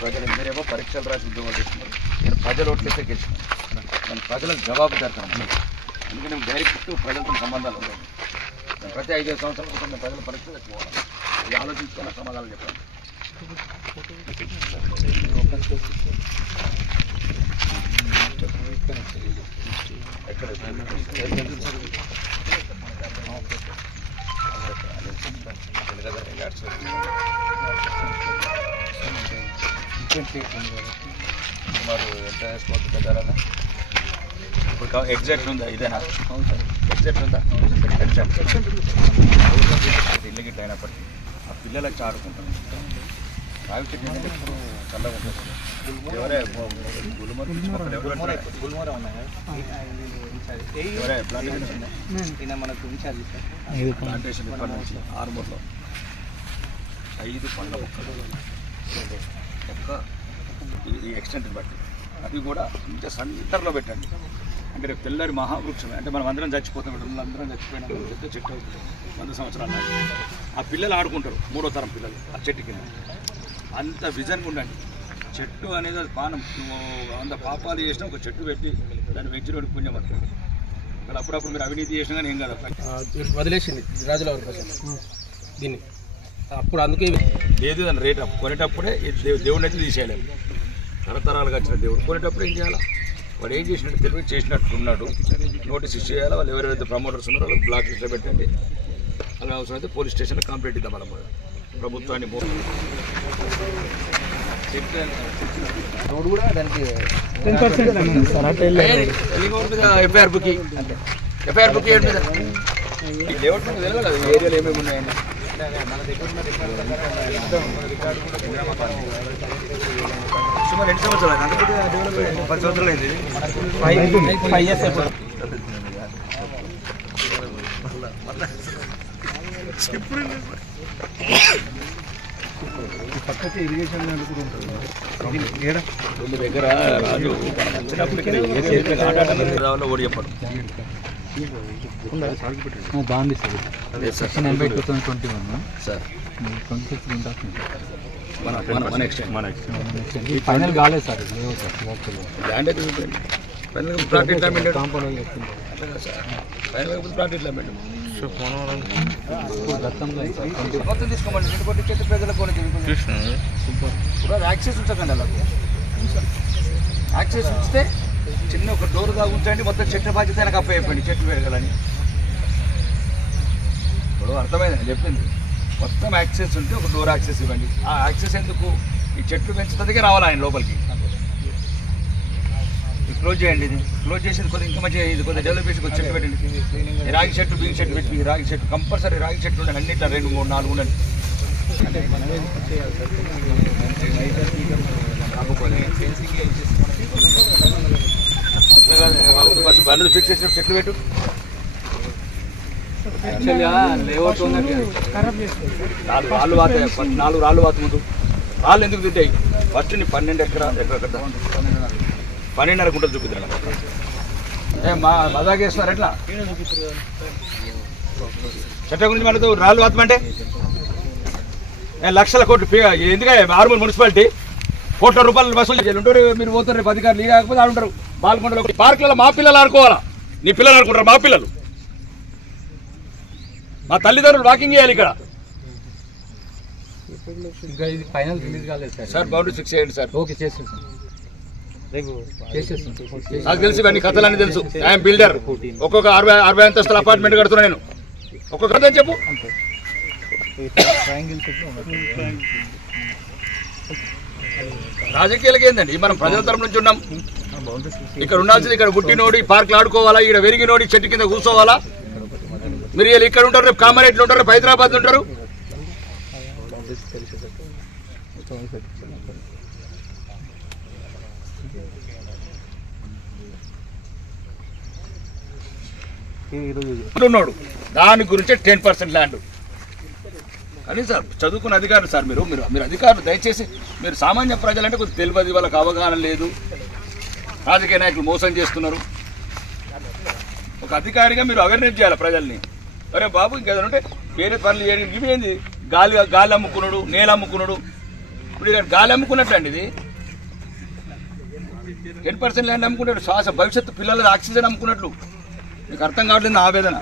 ప్రజలు మీరేమో పరీక్షలు రాసి ఉద్యోగాలు చేస్తున్నారు. నేను ప్రజలు ఓట్లేస్తే గెలిచినాను. నేను ప్రజలకు జవాబుదారుతాను. అందుకని డైరెక్ట్ ప్రజలతో సంబంధాలు ఉండవు. నేను ప్రతి 5 సంవత్సరాల క్రితం ప్రజల పరీక్షలు తెచ్చుకోవాలి. ఇది ఆలోచించుకున్న సమాధానం చెప్పాను. సుమారు ఎంత వేసుకోవచ్చు ధర? ఇప్పుడు ఎగ్జాక్ట్ ఉందా? ఇదేనా ఎగ్జాక్ట్ ఉందా? ఇల్లు గిట్ట అయినప్పటికీ ఆ పిల్లలకి ఆడుకుంటాను. రావి చెట్టు ఎప్పుడు చల్లగా ఉంటుంది. ఎవరే ప్లాంటేషన్ ఇప్పటి నుంచి 6 మూరలో 5 పండ్ల మొక్కలు ఒక్క ఈ ఎక్స్టెంట్ బట్టి అవి కూడా ఇంత సెంటర్లో పెట్టండి. అంటే రేపు తెల్లారి మహావృక్షమే. అంటే మనం అందరం చచ్చిపోతాం. అందరం చచ్చిపోయినా పెద్ద చెట్టు అవుతుంది 100 సంవత్సరాలు. ఆ పిల్లలు ఆడుకుంటారు, 3వ తరం పిల్లలు ఆ చెట్టు కింద. అంత విజన్గా ఉండండి. చెట్టు అనేది అది పానం. నువ్వు 100 పాపాలు చేసినా ఒక చెట్టు పెట్టి దాన్ని వెంచిన పుణ్యం వస్తుంది. ఇక్కడ అప్పుడప్పుడు మీరు అవినీతి చేసినా కానీ ఏం కాదు. వదిలేసింది రాజుల వరకు దీన్ని. అప్పుడు అందుకే లేదు దాని రేట్ కొనేటప్పుడే దేవుడిని అయితే తీసేయలేము. తరతరాలుగా వచ్చిన దేవుడు కొనేటప్పుడు ఏం చేయాలి? వాడు ఏం చేసినట్టు తెలివి చేసినట్టు ఉన్నాడు. నోటీస్ ఇష్యూ చేయాలి. వాళ్ళు ఎవరైతే ప్రమోటర్స్ ఉన్నారో వాళ్ళకి బ్లాక్ లిస్ట్లో పెట్టండి. అలా అవసరం అయితే పోలీస్ స్టేషన్లో కంప్లైంట్ ఇద్దాం. మనం ప్రభుత్వాన్ని రోడ్ కూడా దానికి ఎఫ్ఐఆర్ బుక్ ఎఫ్ఐఆర్ బుక్ చేయండి. ఈ లేఅవుట్ మీద తెలియదు కదా ఏరియాలో ఏమేమి ఉన్నాయని. సుమారు 2 సంవత్సరాలు అంటే డెవలప్మెంట్ 10 సంవత్సరాలు అయింది. 5 years పక్కకి ఇరిగేషన్ దగ్గర రాజు ఓడి చెప్పాడు. బాగుంది సార్. సెక్షన్ 80 2021 సార్ 26 ఫైనల్ కాలేదు సార్. ల్యాండ్ అయితే చూపండి. ఫైనల్ ప్లాట్ ఎట్లా పెట్టాడు? ప్లాట్ ఎట్లా పెట్టాడు? మొత్తం తీసుకోమండి. ఇంటి చెట్టు ప్రజలకు యాక్సెస్ ఉంచకండి. అలా యాక్సెస్ ఉంచితే చిన్న ఒక డోర్ దాకా ఉంచండి. మొత్తం చెట్టు బాధ్యత ఆయనకు అప్ప అయిపోయింది. చెట్టు పెరగాలని ఇప్పుడు అర్థమైందని చెప్పింది. మొత్తం యాక్సెస్ ఉంటే ఒక డోర్ యాక్సెస్ ఇవ్వండి. ఆ యాక్సెస్ ఎందుకు? ఈ చెట్లు పెంచుతుందికే రావాలి ఆయన లోపలికి. క్లోజ్ చేయండి. ఇది క్లోజ్ చేసేది కొద్దిగా ఇంకా మంచిగా. ఇది కొద్దిగా డెవలప్ చేసి కొద్దిగా చెట్టు పెట్టండి. రాగి చెట్టు, బింగ్ చెట్టు పెట్టి రాగి చెట్టు కంపల్సరీ రాగి చెట్టు ఉండండి. అన్నిట్లో 2, 3, 4 ఉండండి. బండ్లు ఫిక్స్ చేసిన చెట్లు పెట్టు. రాళ్ళు వాతాయి. 4 రాళ్ళు వాత ముందు. రాళ్ళు ఎందుకు తింటాయి? ఫస్ట్ నీ 12 ఎకరాలు 12.5 గుంటలు చూపిద్దాం. మజాక్ చేస్తున్నారు ఎట్లా? చెట్ల గురించి మనతో రాళ్ళు వాతమంటే లక్షల కోట్లు ఎందుకంటే ఆర్మూర్ మున్సిపాలిటీ కోట్ల రూపాయలు వసూలు చేయాలి ఉంటారు. మీరు పోతారు రేపు అధికారులు కాకపోతే ఆడుంటారు. బాల్కొండలో పార్కులలో మా పిల్లలు ఆడుకోవాలా? నీ పిల్లలు ఆడుకుంటారు? మా పిల్లలు, మా తల్లిదండ్రులు వాకింగ్ చేయాలి ఇక్కడ. ఫైనల్ రిలీజ్ కాలేదు సార్. సార్ బౌండరీ ఫిక్స్ చేయండి సార్. ఓకే చేస్తాం సార్. నాకు తెలుసు ఇవన్నీ కథలన్నీ తెలుసు. I'm builder. ఒక్కొక్క 60 అంతస్తుల అపార్ట్మెంట్ కడుతున్నా నేను. ఒక్కొక్క కథ చెప్పు. రాజకీయాలకి ఏందండి? మనం ప్రజల తరపు నుంచి ఉన్నాం. ఇక్కడ ఉండాల్సింది ఇక్కడ గుట్టినోడి పార్కులు ఆడుకోవాలా? ఇక్కడ వెరిగినోడి చెట్టు కింద కూర్చోవాలా? మీరు ఇక్కడ ఉంటారు, రేపు కామారెడ్డిలో ఉంటారు, రేపు హైదరాబాద్ ఉంటారు. ఉన్నాడు దాని గురించి 10% ల్యాండ్. కానీ సార్ చదువుకున్న అధికారులు సార్, మీరు అధికారులు దయచేసి మీరు సామాన్య ప్రజలంటే కొంచెం తెలియదు, వాళ్ళకి అవగాహన లేదు. రాజకీయ నాయకులు మోసం చేస్తున్నారు. ఒక అధికారిగా మీరు అవేర్నెస్ చేయాలి ప్రజల్ని. అరే బాబు ఇంకేదైనా ఉంటే వేరే పనులు చేయడం. ఇవేంది? గాలి అమ్ముకున్నాడు, నేల అమ్ముకున్నాడు. ఇప్పుడు ఇక్కడ గాలి అమ్ముకున్నట్లు అండి ఇది 10% ల్యాండ్ అమ్ముకున్నట్టు శ్వాస భవిష్యత్తు పిల్లల ఆక్సిజన్ అమ్ముకున్నట్లు మీకు అర్థం కావట్లేదు నా ఆవేదన.